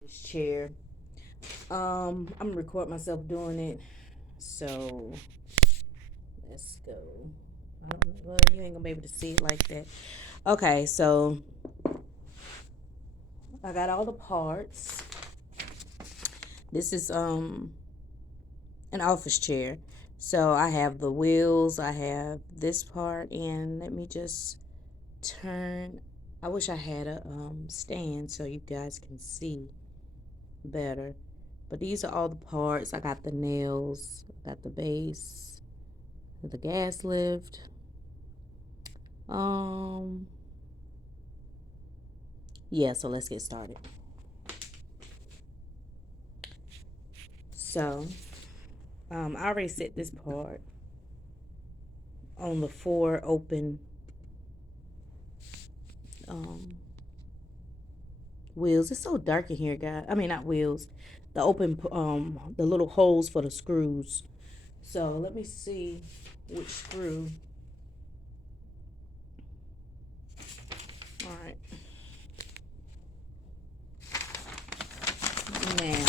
this chair. I'm gonna record myself doing it. So let's go. I don't know. Well, you ain't gonna be able to see it like that. Okay, so I got all the parts. This is an office chair. So I have the wheels, I have this part, and let me just turn. I wish I had a stand so you guys can see better. But these are all the parts. I got the nails, I got the base, the gas lift. Um, yeah, so let's get started. So, I already set this part on the four open um wheels. It's so dark in here, guys. I mean, not wheels. The open the little holes for the screws. So let me see which screw. All right. Now,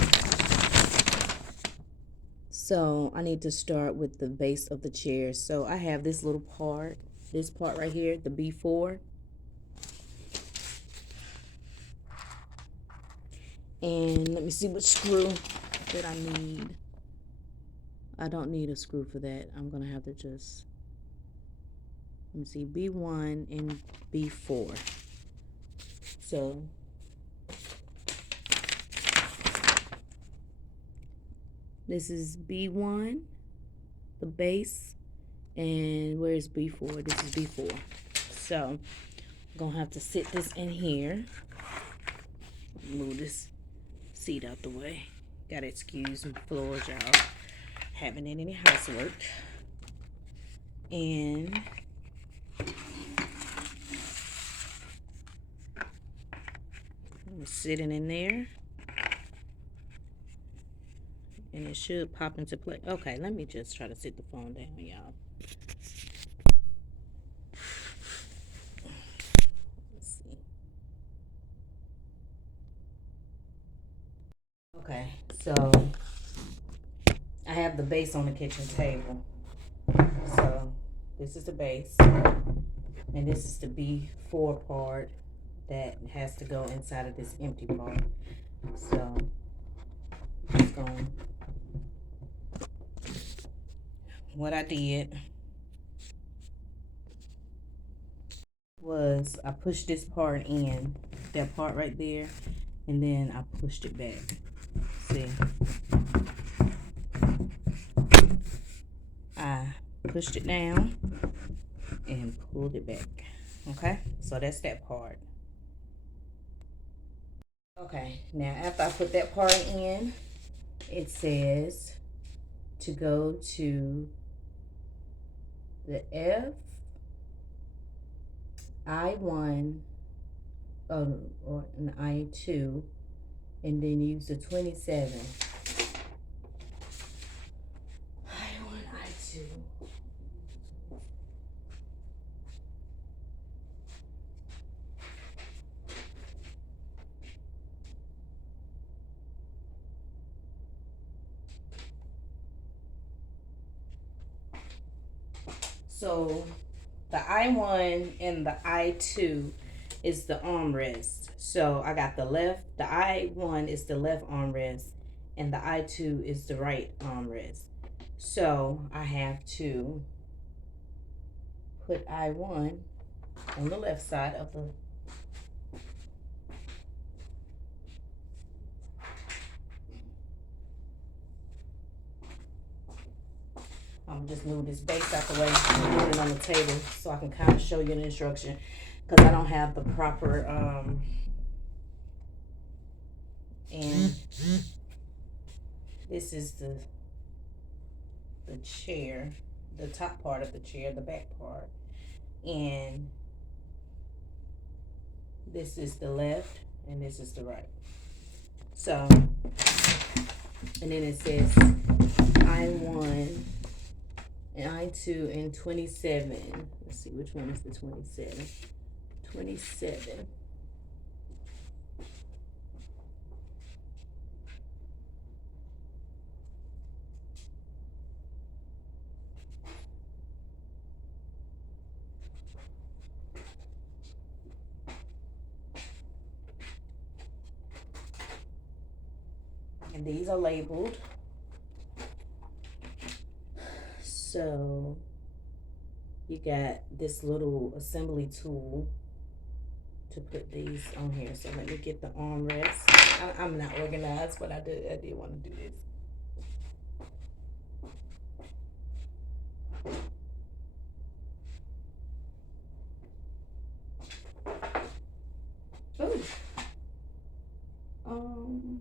so I need to start with the base of the chair. So I have this little part, this part right here, the B4. And let me see which screw that I need. I don't need a screw for that. I'm going to have to just, let me see, B1 and B4. So this is B1, the base, and where's B4? This is B4. So I'm going to have to sit this in here. Move this seat out the way. Gotta excuse me, floors, y'all. Haven't done any housework. And I'm sitting in there. And it should pop into place. Okay, let me just try to sit the phone down, y'all. Let's see. Okay, so I have the base on the kitchen table. So this is the base. And this is the B4 part that has to go inside of this empty part. So it's going. What I did was I pushed this part in, that part right there, and then I pushed it back. See, I pushed it down and pulled it back. Okay, so that's that part. Okay, now after I put that part in, it says to go to the F, I1, or an I2, and then use the 27. I1, I2. So the I1 and the I2 is the armrest. So I got the left, the I1 is the left armrest, and the I2 is the right armrest. So I have to put I1 on the left side of the, I'm just move this base out the way and put it on the table so I can kind of show you the instruction, because I don't have the proper and this is the chair, the top part of the chair, the back part, and this is the left and this is the right. So, and then it says I1 and I2 and 27. Let's see, which one is the 27? 27. And these are labeled. So you got this little assembly tool to put these on here. So let me get the armrest. I'm not organized, but I did want to do this. Ooh.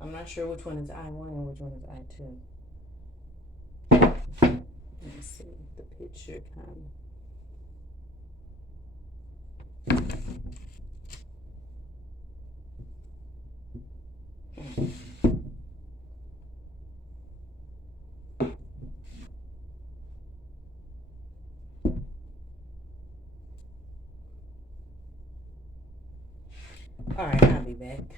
I'm not sure which one is I1 and which one is I2. Let me see the picture kind of. All right, I'll be back.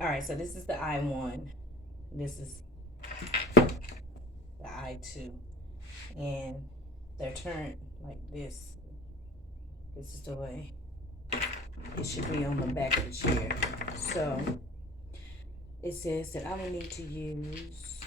All right, so this is the I1. This is the I2. And they're turned like this. This is the way it should be on the back of the chair. So it says that I will need to use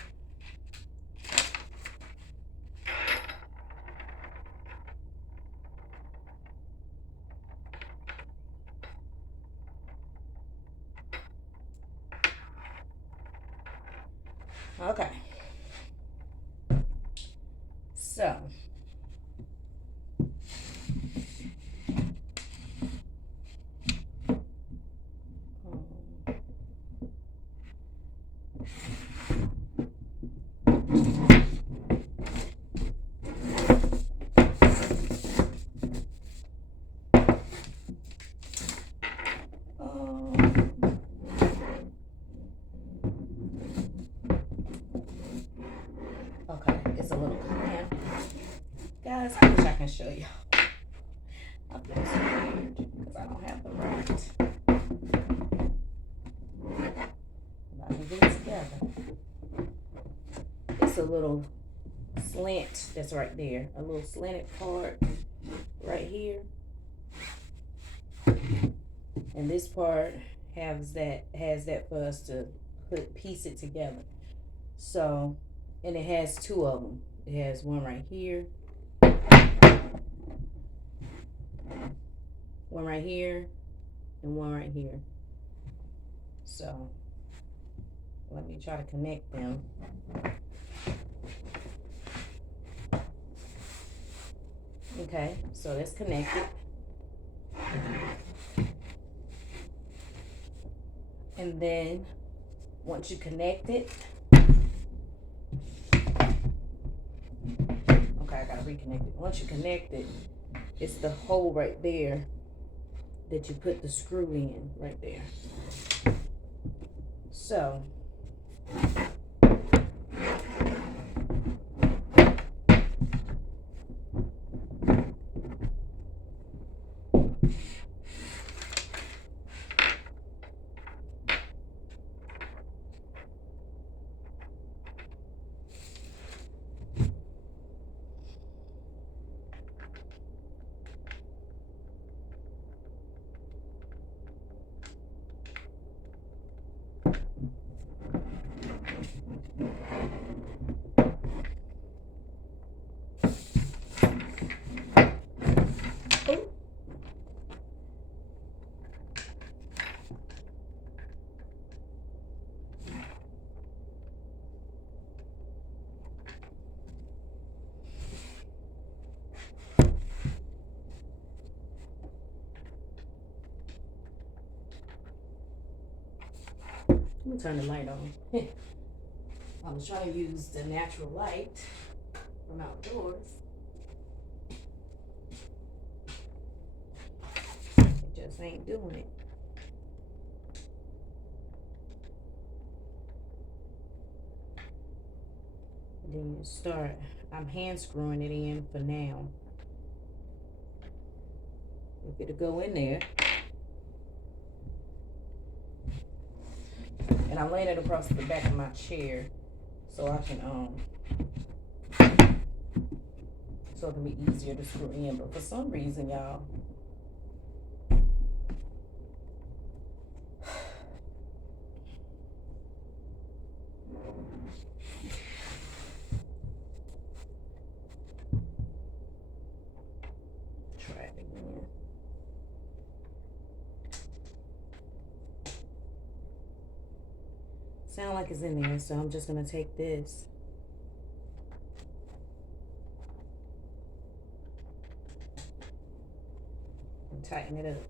okay. So okay, it's a little clamp. Guys, I wish I can show you. I feel so weird because I don't have the right. I can get it together. It's a little slant that's right there. A little slanted part right here. And this part has that for us to piece it together. So, and it has two of them. It has one right here, one right here, and one right here. So let me try to connect them. Okay, so that's connected. And then once you connect it, okay, I gotta reconnect it. Once you connect it, it's the hole right there that you put the screw in right there. So let me turn the light on. I was trying to use the natural light from outdoors. It just ain't doing it. And then you start, I'm hand screwing it in for now. If it'll go in there. And I'm laying it across the back of my chair so I can so it can be easier to screw in. But for some reason, y'all, try it again. Sound like it's in there, so I'm just gonna take this and tighten it up.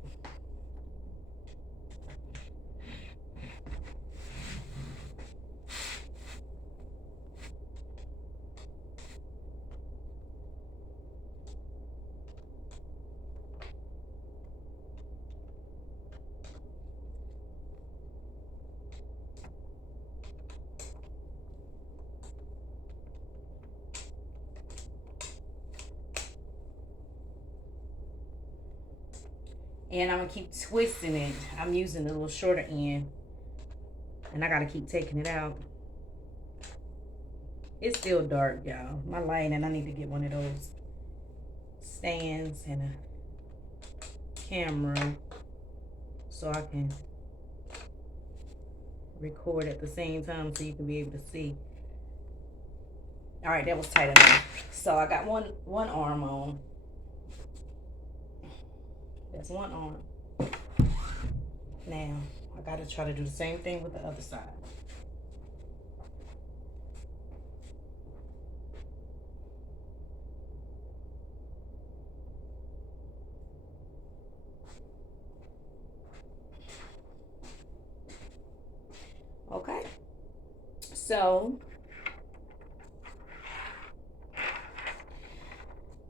And I'm gonna keep twisting it. I'm using the little shorter end, and I gotta keep taking it out. It's still dark, y'all. My light, and I need to get one of those stands and a camera so I can record at the same time so you can be able to see. All right, that was tight enough. So I got one arm on. That's one arm. Now I gotta try to do the same thing with the other side. Okay, so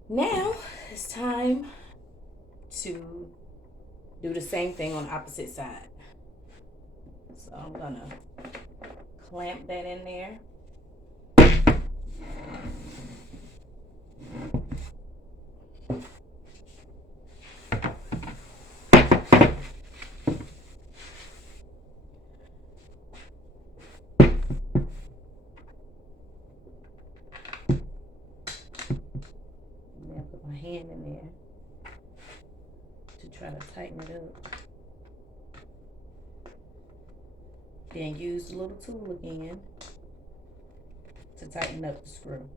now it's time to do the same thing on the opposite side. So I'm gonna clamp that in there. My hand in there to try to tighten it up. Then use the little tool again to tighten up the screw.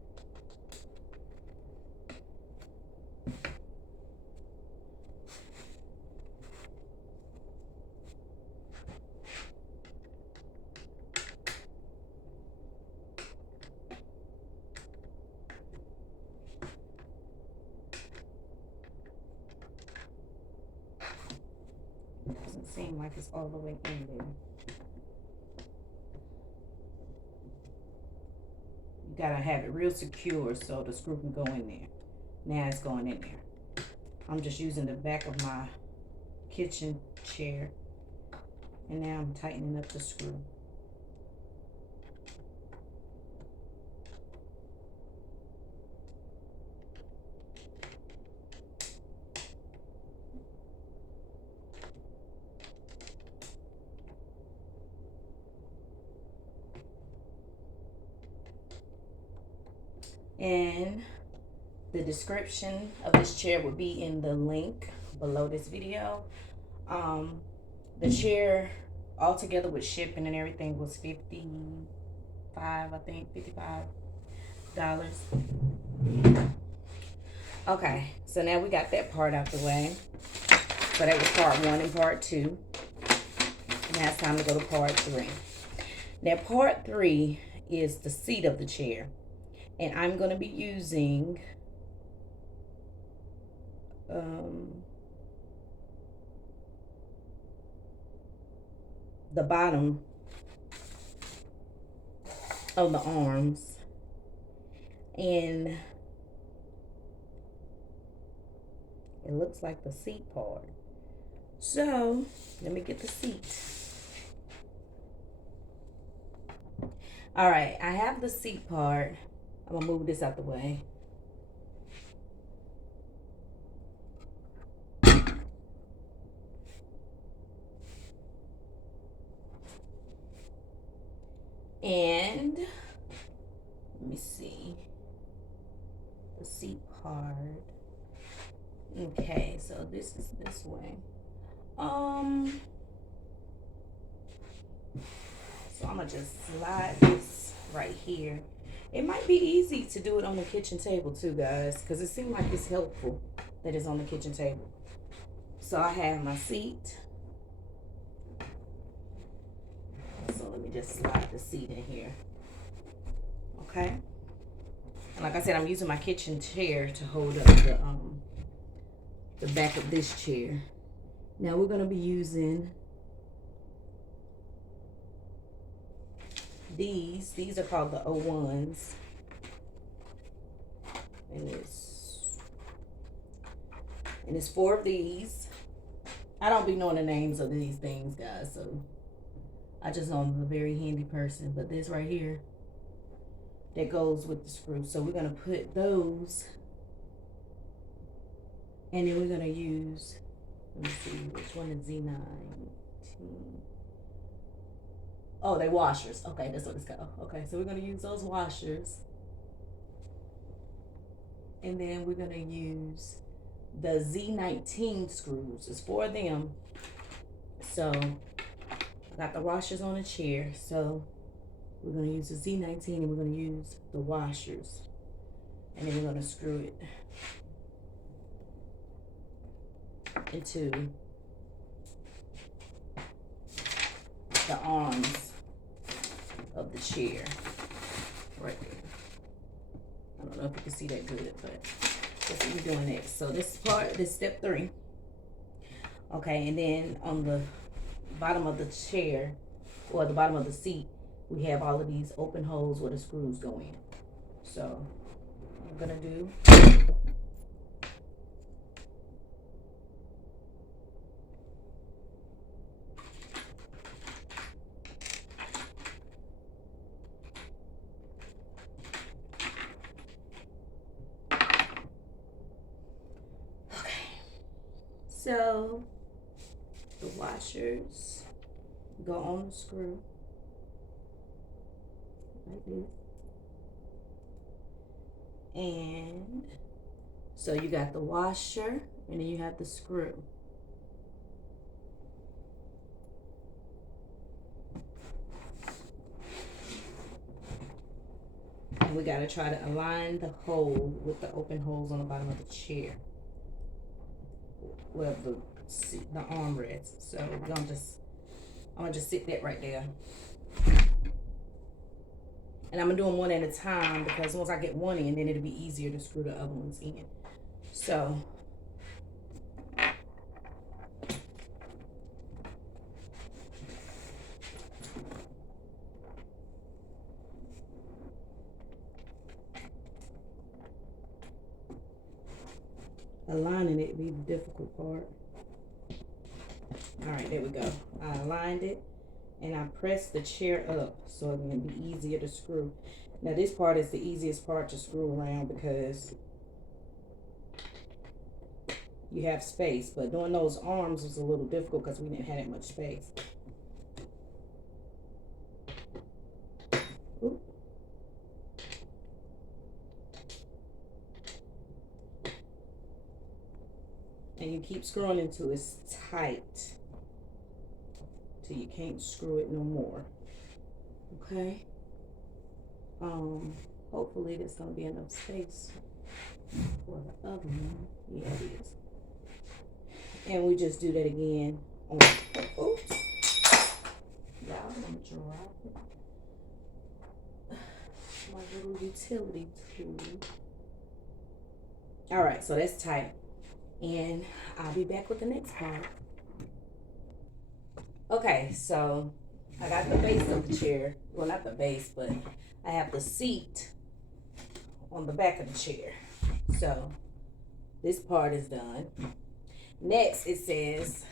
Doesn't seem like it's all the way in there. You gotta have it real secure so the screw can go in there. Now it's going in there. I'm just using the back of my kitchen chair, and now I'm tightening up the screw. And the description of this chair will be in the link below this video. The chair altogether with shipping and everything was $55, I think, $55. Okay, so now we got that part out the way. So that was part 1 and part 2. Now it's time to go to part 3. Now part 3 is the seat of the chair. And I'm going to be using the bottom of the arms, and it looks like the seat part. So let me get the seat. All right, I have the seat part. I'm gonna move this out the way. And let me see the seat part. Okay, so this is this way. So I'm gonna just slide this right here. It might be easy to do it on the kitchen table too, guys, because it seems like it's helpful that it's on the kitchen table. So I have my seat. So let me just slide the seat in here. Okay. And like I said, I'm using my kitchen chair to hold up the back of this chair. Now we're gonna be using these. These are called the O1s. And it's 4 of these. I don't be knowing the names of these things, guys, so I just know I'm a very handy person. But this right here, that goes with the screw. So we're gonna put those, and then we're gonna use, let me see, which one is Z19? Oh, they washers. Okay, that's what it's called. Okay, so we're gonna use those washers. And then we're gonna use the Z19 screws. It's 4 of them. So I got the washers on the chair. So we're gonna use the Z19 and we're gonna use the washers. And then we're gonna screw it into the arms of the chair right there. I don't know if you can see that good, but that's what we're doing next. So this part, this step 3. Okay, and then on the bottom of the chair, or the bottom of the seat, we have all of these open holes where the screws go in. So I'm gonna do so the washers go on the screw like this. And so you got the washer and then you have the screw. And we gotta try to align the hole with the open holes on the bottom of the chair. Well, the armrest. So I'm gonna just sit that right there. And I'm gonna do them one at a time because once I get one in, then it'll be easier to screw the other ones in. So aligning it would be the difficult part. All right, there we go. I aligned it and I pressed the chair up so it can be easier to screw. Now this part is the easiest part to screw around because you have space, but doing those arms was a little difficult because we didn't have that much space. Ooh. And you keep screwing until it's tight, till you can't screw it no more. Okay. Hopefully there's gonna be enough space for the other one. Yeah, it is. And we just do that again. Oops. Yeah, I'm gonna drop it. My little utility tool. All right, so that's tight. And I'll be back with the next part. Okay, so I got the base of the chair. Well, not the base, but I have the seat on the back of the chair. So this part is done. Next, it says,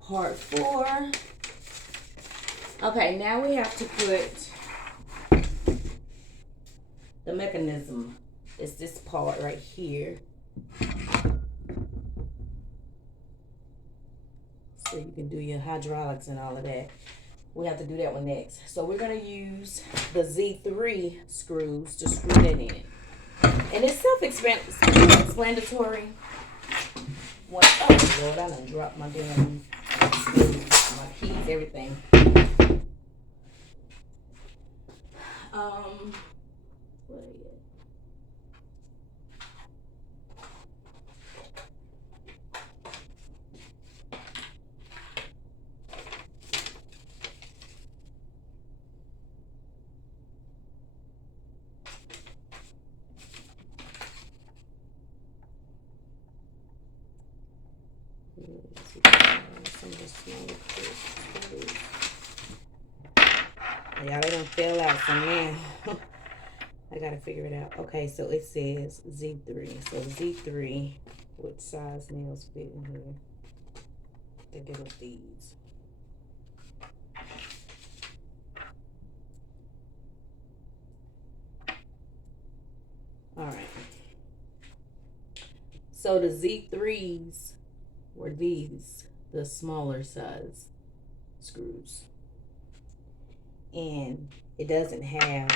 part 4. Okay, now we have to put the mechanism. It's this part right here. so you can do your hydraulics and all of that. We have to do that one next. So we're gonna use the Z3 screws to screw that in. And it's self-explanatory. Oh Lord, I done dropped my damn screws, my keys, everything. What are you? Y'all, they don't fill out, so man, I gotta figure it out. Okay, so it says Z3. So Z3, what size nails fit in here? I think it was these. All right. So the Z3s were these, the smaller size screws. And it doesn't have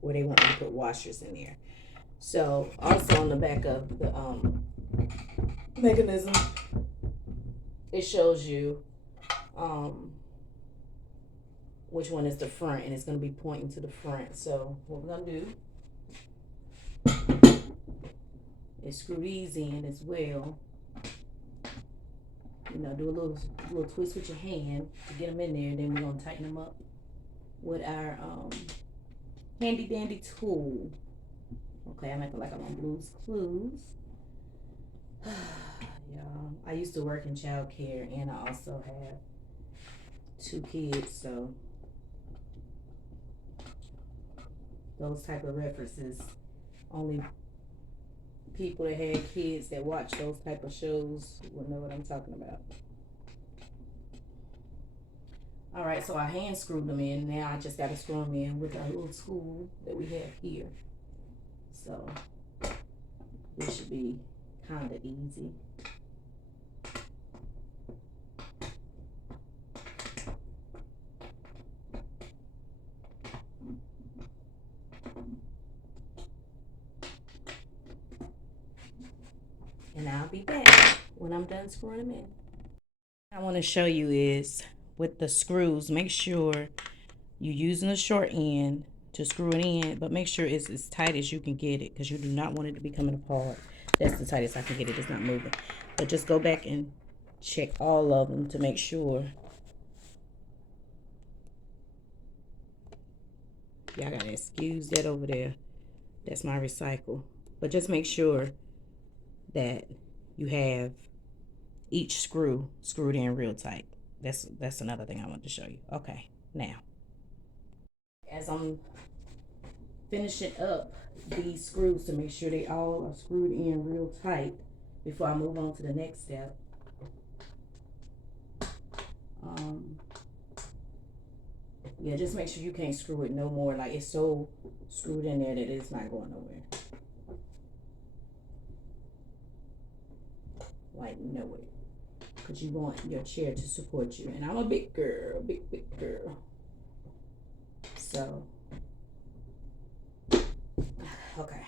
where they want me to put washers in there. So also on the back of the mechanism, it shows you which one is the front, and it's going to be pointing to the front. So what we're going to do is screw these in as well. You know, do a little twist with your hand to get them in there, and then we're going to tighten them up with our handy dandy tool. Okay, I'm acting like I'm on Blue's Clues. Y'all, I used to work in child care, and I also have 2 kids, so those type of references, only people that had kids that watch those type of shows will know what I'm talking about. All right, so I hand screwed them in. Now I just got to screw them in with our little tool that we have here. So this should be kind of easy. And I'll be back when I'm done screwing them in. What I want to show you is with the screws, make sure you're using the short end to screw it in, but make sure it's as tight as you can get it, because you do not want it to be coming apart. That's the tightest I can get it. It's not moving. But just go back and check all of them to make sure. Y'all gotta excuse that over there. That's my recycle. But just make sure that you have each screw screwed in real tight. That's another thing I want to show you. Okay, now as I'm finishing up these screws to make sure they all are screwed in real tight before I move on to the next step, yeah, just make sure you can't screw it no more. Like, it's so screwed in there that it's not going nowhere. Like, nowhere. Because you want your chair to support you. And I'm a big girl, big girl. So, okay.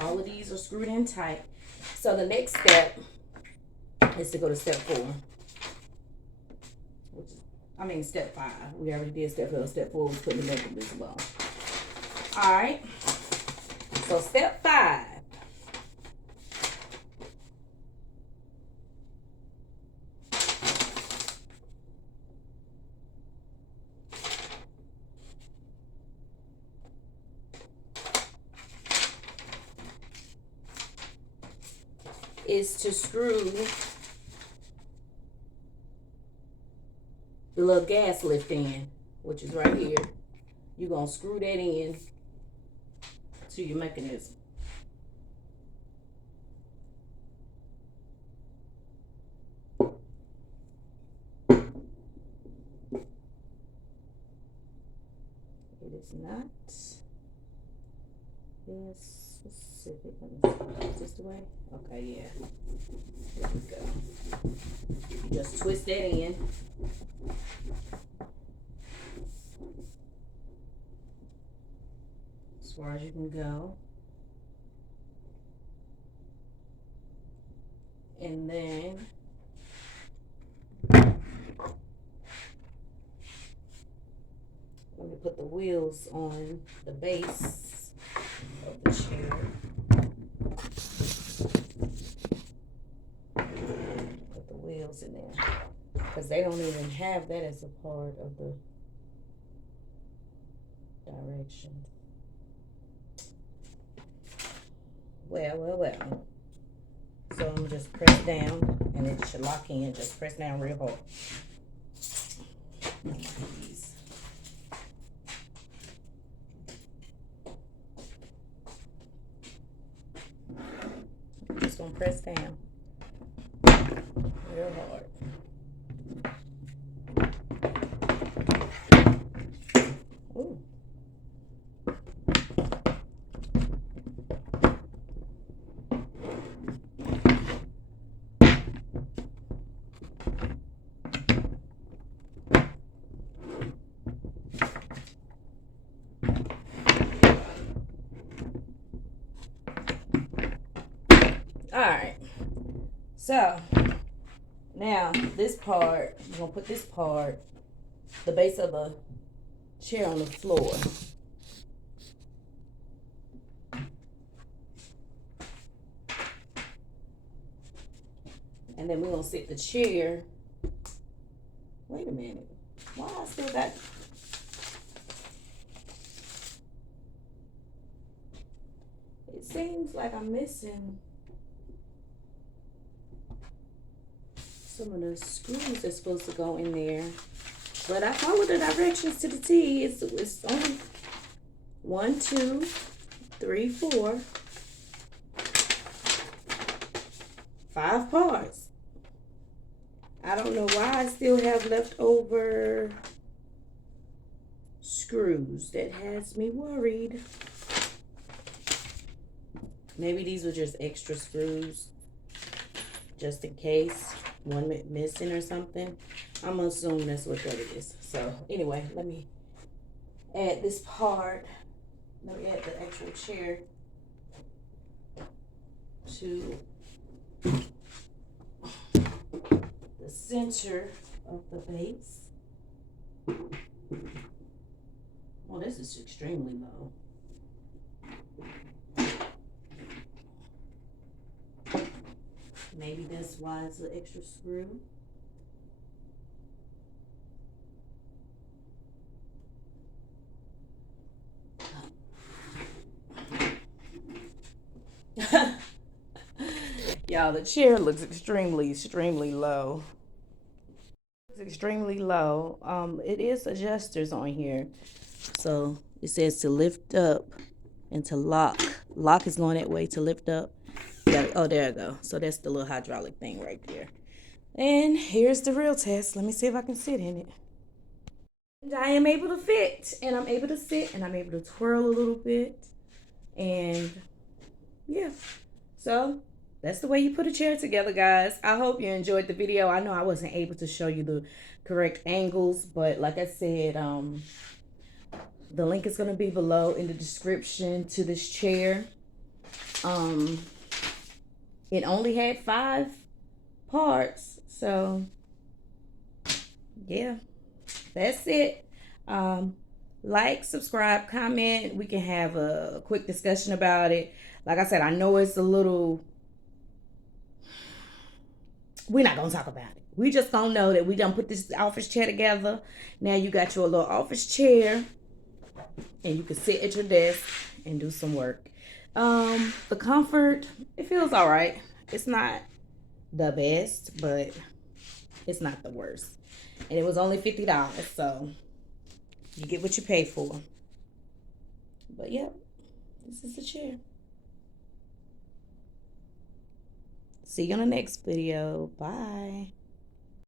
All of these are screwed in tight. So the next step is to go to step 4. Step 5. We already did step 4. Step 4 was putting the mechanism on. Alright. So step 5. Is to screw the little gas lift in, which is right here. You're going to screw that in to your mechanism. It is not being specific. Let me see. Is this the way? Okay, yeah. There we go. Just twist that in. As far as you can go. And then let me put the wheels on the base of the chair. Put the wheels in there. Because they don't even have that as a part of the directions. Well. So I'm gonna just press down and it should lock in. Just press down real hard. Just gonna press down real hard. Ooh. Alright, so now this part, we're going to put this part, the base of the chair on the floor. And then we're going to sit the chair. Wait a minute. Why I still got... It seems like I'm missing some of the screws that's supposed to go in there, but I followed the directions to the T. It's only 1, 2, 3, 4, 5 parts. I don't know why I still have leftover screws. That has me worried. Maybe these were just extra screws, just in case one missing or something. I'm assuming that's what that is. So anyway, let me add this part. Let me add the actual chair to the center of the base. Oh, this is extremely low. Maybe that's why it's an extra screw. Y'all, the chair looks extremely low. It's extremely low. It is adjusters on here. So it says to lift up and to lock. Lock is going that way, to lift up. Oh, there I go. So that's the little hydraulic thing right there. And here's the real test. Let me see if I can sit in it. And I am able to fit, and I'm able to sit, and I'm able to twirl a little bit. And yeah, so that's the way you put a chair together, guys. I hope you enjoyed the video. I know I wasn't able to show you the correct angles, but like I said, the link is going to be below in the description to this chair. It only had 5 parts, so yeah, that's it. Like, subscribe, comment. We can have a quick discussion about it. Like I said, I know it's a little... We're not going to talk about it. We just going to know that we done put this office chair together. Now you got your little office chair, and you can sit at your desk and do some work. The comfort, it feels all right. It's not the best, but it's not the worst. And it was only $50, so you get what you pay for. But yeah, this is the chair. See you on the next video. Bye.